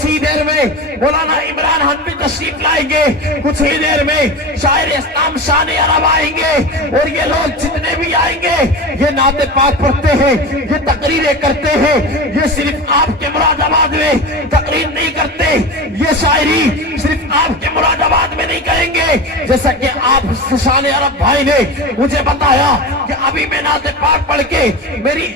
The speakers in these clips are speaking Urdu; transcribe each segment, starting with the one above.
کچھ ہی دیر میں مولانا عمران حنفی تشریف لائیں گے، کچھ ہی دیر میں شاعر اسلام شان عرب آئیں گے، اور یہ لوگ جتنے بھی آئیں گے یہ نعت پاک پڑھتے ہیں، یہ تقریریں کرتے ہیں، یہ صرف آپ کے مراد آباد میں تقریر نہیں کرتے، یہ شاعری صرف آپ کے مراد آباد میں نہیں کریں گے۔ جیسا کہ آپ شان عرب بھائی نے مجھے بتایا کہ ابھی میں نعت پاک پڑھ کے میری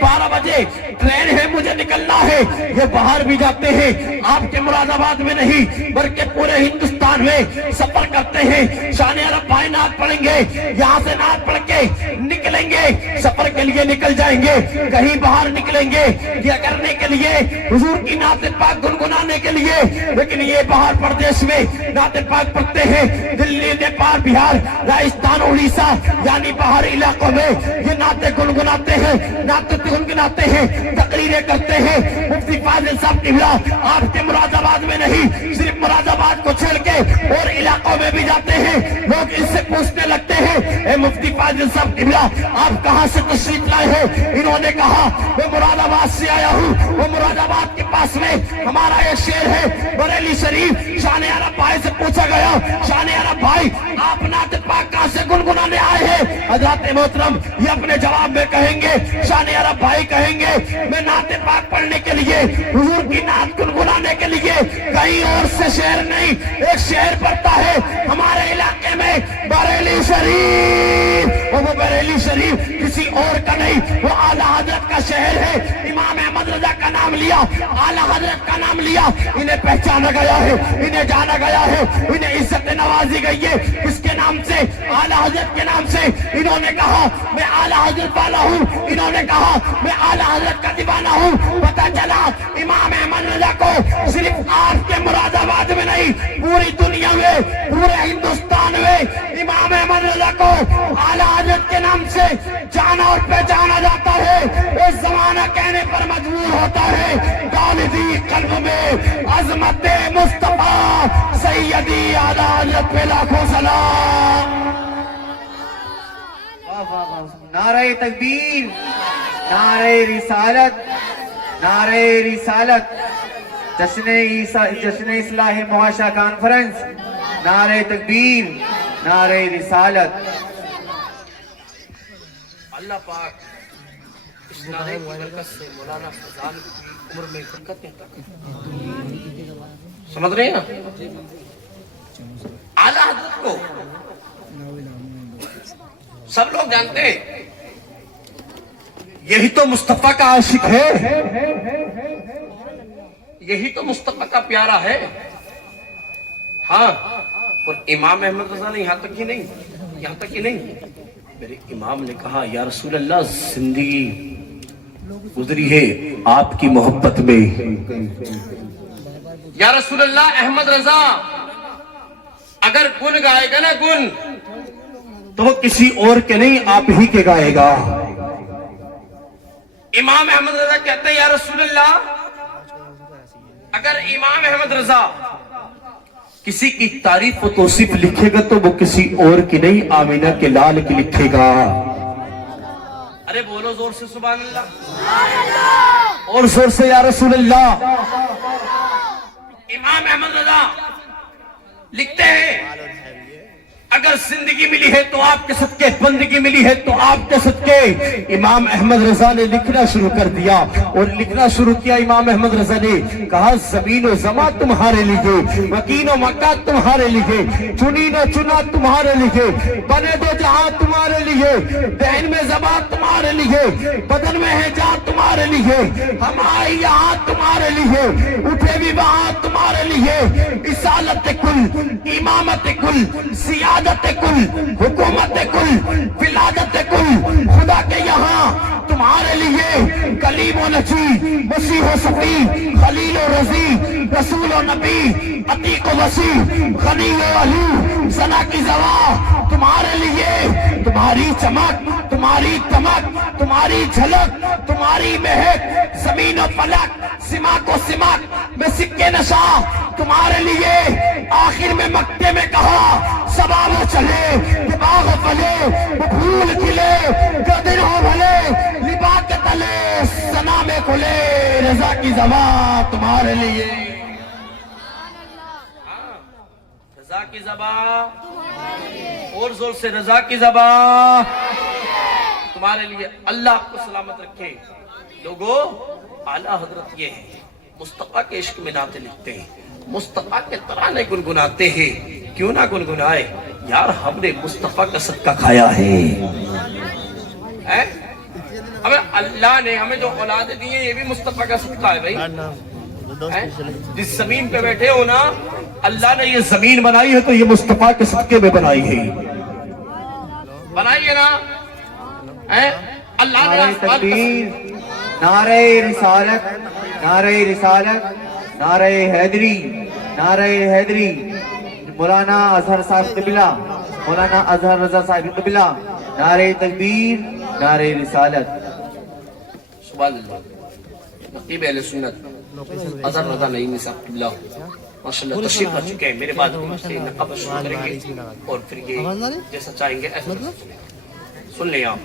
12 بجے ٹرین ہے، مجھے نکلنا ہے، یہ باہر بھی جاتے ہیں، آپ کے مراد آباد میں نہیں بلکہ پورے ہندوستان میں سفر کرتے ہیں۔ شان عرب بھائی نعت پڑھیں گے، یہاں سے نعت پڑھ کے نکلیں گے، سفر کے لیے نکل جائیں گے، کہیں باہر نکلیں گے کیا کرنے کے لیے، حضور کی نعت پاک گنگنانے کے لیے، لیکن یہ باہر پردیش میں نعت پاک پڑھتے ہیں، دلی، نیپال، بہار، راجستھان، اڑیسہ یعنی باہری علاقوں میں یہ نعتیں گنگناتے ہیں، نعتیں گنگناتے ہیں، تقریریں کرتے ہیں۔ مفتی فاضل صاحب قبلہ آپ کے مراد آباد میں نہیں صرف مراد آباد کو چھوڑ کے اور علاقوں میں بھی جاتے ہیں، لوگ اس سے پوچھنے لگتے ہیں اے مفتی فاضل صاحب قبلہ آپ کہاں سے تشریف لائے ہیں؟ انہوں نے کہا میں مراد آباد سے آیا ہوں، وہ مراد آباد کے پاس میں ہمارا ایک شہر ہے بریلی شریف۔ شان عرب بھائی سے پوچھا گیا شان عرب بھائی آپ نعت پاک کہاں سے گنگنانے آئے ہیں؟ حضرات محترم یہ اپنے جواب میں کہیں گے، شان عرب بھائی کہیں گے میں نعت پاک پڑھنے کے لیے، حضور کی نعت گنگنانے کے لیے کہیں اور سے شہر نہیں، ایک شہر پڑتا ہے ہمارے علاقے میں بریلی شریف، اور وہ بریلی شریف کسی اور کا نہیں، وہ اعلیٰ حضرت کا شہر ہے۔ امام احمد رضا کا نام لیا، اعلیٰ حضرت کا نام لیا، انہیں پہچانا گیا ہے، انہیں جانا گیا ہے، انہیں عزت نوازی گئی ہے، کس کے نام سے؟ اعلیٰ حضرت کے نام سے۔ انہوں نے کہا میں اعلیٰ حضرت والا ہوں، انہوں نے کہا میں اعلیٰ حضرت کا دیوانہ ہوں۔ پتہ چلا امام احمد رضا کو صرف آپ کے مراد آباد میں نہیں پوری دنیا میں، پورے ہندوستان میں امام احمد رضا کو اعلیٰ حضرت کے نام سے جانا اور پہچانا جاتا ہے۔ اس زمانہ کہنے پر مجبور ہوتا ہے ڈالدی قلب میں عظمت مصطفیٰ سیدی اعلیٰ حضرت پہ لاکھوں سلام۔ نعرہ تکبیر، نعرہ رسالت، نعرہ رسالت، جشن اصلاح معاشہ کانفرنس، نعرہ تکبیر، نعرہ رسالت۔ اللہ پاک اس نعرے کی برکت سے مولانا فضال کی عمر میں برکت دیتا ہے۔ سمجھ رہے ہیں اعلیٰ حضرت کو سب لوگ جانتے ہیں، یہی تو مصطفیٰ کا عاشق ہے، یہی تو مصطفیٰ کا پیارا ہے۔ ہاں، اور امام احمد رضا نے یہاں تک ہی نہیں میرے امام نے کہا یا رسول اللہ زندگی گزری ہے آپ کی محبت میں، یا رسول اللہ احمد رضا اگر گن گائے گا نا گن تو وہ کسی اور کے نہیں آپ ہی کے گائے گا۔ امام احمد رضا کہتے ہیں یا رسول اللہ اگر امام احمد رضا کسی کی تعریف و توصیف لکھے گا تو وہ کسی اور کی نہیں آمینہ کے لال کی لکھے گا۔ ارے بولو زور سے سبحان اللہ، اور زور سے یا رسول اللہ۔ امام احمد رضا لکھتے ہیں اگر زندگی ملی ہے تو آپ کے صدقے، بندگی ملی ہے تو آپ کے صدقے۔ امام احمد رضا نے لکھنا شروع کر دیا، اور لکھنا شروع کیا امام احمد رضا نے، کہا زمین و زماں تمہارے لیے، مکین و مکہ تمہارے لیے، چنین و چنا تمہارے لیے، بنے دو جہاں تمہارے لیے، دہن میں زبان تمہارے لیے، بدن میں ہے جان تمہارے لیے، ہم آئے یہاں تمہارے لیے، اٹھے بھی وہاں تمہارے لیے، رسالت کل، امامت کل، سیادت کل، حکومت کل، ولادت کل، خدا کے یہاں تمہارے لیے، کلیم و نجی، مسیح و صفی، خلیل و رضی، رسول و نبی، عتیق و وسیع، غنی و علی، ثنا کی زوا تمہارے لیے، تمہاری چمک، تمہاری دمک، تمہاری جھلک، تمہاری مہک، زمین و فلک، سماک و سماک میں سکے نشا تمہارے لیے۔ آخر میں مکے میں کہا سبا وہ چلے کہ باغ پھلے، وہ پھول کھلے، گدر ہو بھلے، لبا کے تلے، سنا میں کھلے، رضا کی زبان تمہارے لیے۔ کی زبان اور زور سے رضا کی زبان تمہارے لیے. اللہ آپ کو سلامت رکھے. لوگوں اعلیٰ حضرت یہ ہے مصطفیٰ کے عشق میں نعتیں لکھتے ہیں, مصطفیٰ کے ترانے گنگناتے ہیں. کیوں نہ گنگنائے یار, ہم نے مصطفیٰ کا صدقہ کھایا ہے. ہمیں اللہ نے ہمیں جو اولادیں دی ہیں یہ بھی مصطفیٰ کا صدقہ ہے بھائی. جس زمین پہ بیٹھے ہو نا, اللہ نے یہ زمین بنائی ہے تو یہ مصطفیٰ کے صدقے میں بنائی ہے. بنائی ہے نا اللہ نے. نعرہ تکبیر, نعرہ رسالت, نعرہ رسالت, نعرہ حیدری, نعرہ حیدری. مولانا اظہر صاحب قبلہ, مولانا اظہر رضا صاحب قبلہ. نعرہ تکبیر, نعرہ رسالت. سبحان اللہ. نقیب اہل سنت اظہر رضا نعیمی صاحب قبلہ ماشاءاللہ تشریف لا چکے ہیں. میرے بعد سے نقاب شروع کریں گے اور پھر یہ جیسا چاہیں گے ایسا سن لیں آپ.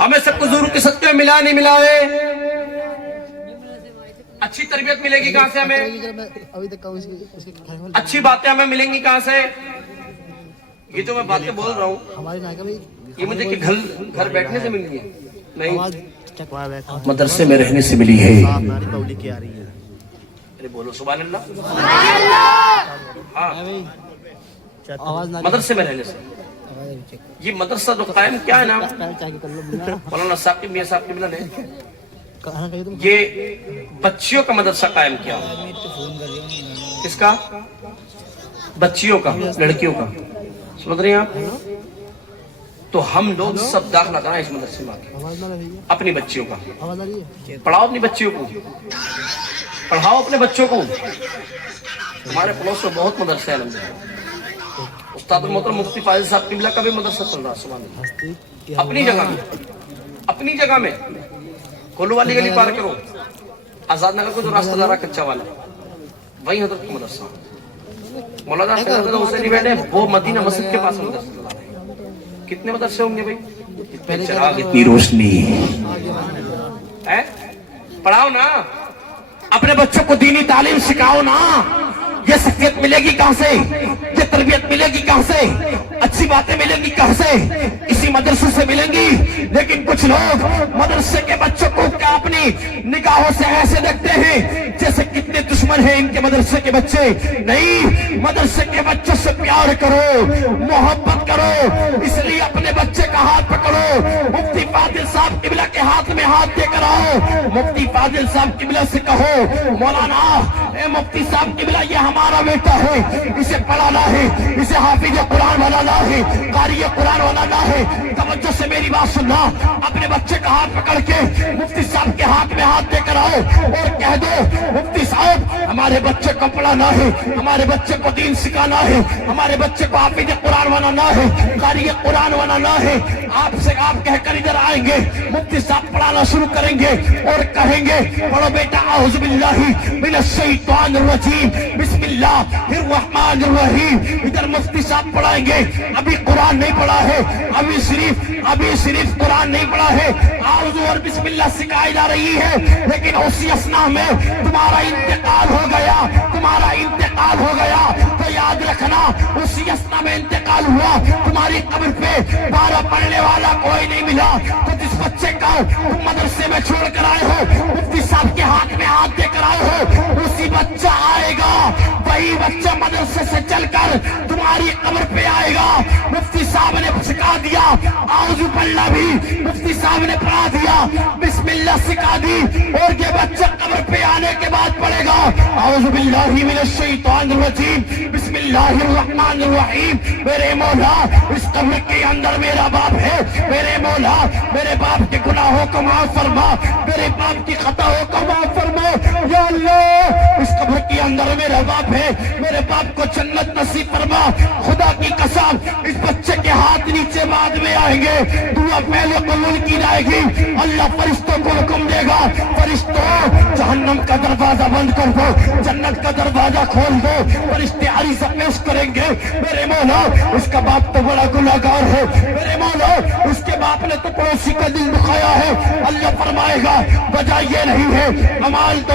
ہمیں سب کو حضور کے صدقے میں ملا نہیں ملا ہے. اچھی تربیت ملے گی کہاں سے ہمیں, اچھی باتیں ہمیں ملیں گی کہاں سے. یہ جو میں باتیں بول رہا ہوں یہ مجھے کہ گھر بیٹھنے سے ملی ہے نہیں, مدرسے میں رہنے سے ملی ہے. بولو سبحان اللہ. ہاں مدرسے میں رہنے سے. یہ مدرسہ جو قائم کیا ہے نا مولانا ثاقب میاں صاحب قبلہ نے, یہ بچیوں کا مدرسہ قائم کیا. کس کا؟ بچیوں کا, لڑکیوں کا. سمجھ رہے ہیں آپ؟ تو ہم لوگ سب داخلہ کرائیں اس مدرسے میں اپنی بچیوں کا. پڑھاؤ اپنی بچیوں کو, پڑھاؤ اپنے بچوں کو. ہمارے پڑوس میں بہت مدرسے ہیں الحمدللہ. استاد المحترم مفتی فاضل صاحب قبلہ کا بھی مدرسہ چل رہا ہے سبحان اللہ. اپنی جگہ میں, اپنی جگہ میں. کولو والی گلی پار کرو, آزاد نگر کو جو راستہ جا رہا کچا والا, وہی حضرت کا مدرسہ. مولانا حضرت حسینی بیٹھے وہ مدینہ مسجد کے پاس مدرسہ چلا رہے ہیں. کتنے مدرسے ہوں گے بھائی, اتنے چراغ, اتنی روشنی. پڑھاؤ نا اپنے بچوں کو, دینی تعلیم سکھاؤ نا. یہ شخصیت ملے گی کہاں سے, یہ تربیت ملے گی کہاں سے, اچھی باتیں ملیں گی کہاں سے, اسی مدرسے سے ملیں گی. لیکن کچھ لوگ مدرسے کے بچوں کو کیا اپنی نگاہوں سے ایسے دیکھتے ہیں جیسے کتنے دشمن ہیں ان کے مدرسے کے بچے. نہیں, مدرسے کے بچوں سے پیار کرو, محبت کرو. اس لیے اپنے بچے کا ہاتھ پکڑو, مفتی فاضل صاحب قبلہ کے ہاتھ میں ہاتھ دے کر آؤ. مفتی فاضل صاحب قبلہ سے کہو مولانا اے مفتی صاحب قبلہ یہ ہمارا بیٹا ہے, اسے پڑھانا ہے, اسے حافظ قرآن بنانا ہے, قاری قرآن بنانا ہے. توجہ سے میری بات سننا, اپنے بچے کا ہاتھ پکڑ کے مفتی صاحب کے ہاتھ میں ہاتھ دے کر آؤ اور کہہ دو مفتی صاحب ہمارے بچے کو پڑھانا ہے, ہمارے بچے کو دین سکھانا ہے, ہمارے بچے کو حافظ قرآن بنانا ہے, قاری قرآن بنانا ہے. آپ سے آپ کہہ کر ادھر آئیں گے, مفتی صاحب پڑھانا شروع کریں گے اور کہیں گے پڑھو بیٹا اعوذ باللہ من الشیطان الرجیم بسم اللہ الرحمن الرحیم. ادھر مفتی صاحب پڑھائیں گے, ابھی قرآن نہیں پڑھا ہے, ابھی صرف قرآن نہیں پڑھا ہے, اعوذ اور بسم اللہ سکھائی جا رہی ہے. لیکن اسی اسنا میں تمہارا انتقال ہو گیا, تمہارا انتقال ہو گیا تو یاد رکھنا اسی اسنا میں انتقال ہوا, تمہاری قبر پہ 12 پڑھنے والا کوئی نہیں ملا. تو جس بچے کا تم مدرسے میں چھوڑ کر آئے ہو, مفتی صاحب کے ہاتھ میں ہاتھ دے کر آئے ہو, اسی بچہ آئے گا, وہی بچہ مدرسے سے چل کر تمہاری قبر پہ آئے گا. مفتی صاحب نے سکھا دیا اعوذ باللہ بھی, مفتی صاحب نے پڑھا دیا بسم اللہ سکھا دی, اور یہ بچہ قبر پہ آنے کے بعد پڑھے گا اعوذ باللہ من الشیطان الرجیم بسم اللہ الرحمن الرحیم. میرے مولا اس قبر کے اندر میرا باپ ہے, میرے مولا میرے باپ کے گناہوں کو معاف فرما, میرے باپ کی خطاؤں کو معاف فرما. یا اللہ اس قبر کے اندر میرا باپ ہے, میرے باپ کو جنت نصیب فرما. خدا کی قسم اس بچے کے ہاتھ نیچے بعد میں آئیں گے, دعا پہلے قبول کی جائے گی. اللہ فرشتوں کو حکم دے گا, فرشتوں جہنم کا دروازہ بند کر دو, جنت کا دروازہ کھول دو. فرشتے عریضہ پیش کریں گے, میرے مولا اس کا باپ تو بڑا گناہگار ہے, میرے مولا اس کے باپ نے تو پڑوسی کا دل دکھایا ہے. اللہ فرمائے گا وجہ یہ نہیں ہے, امال تو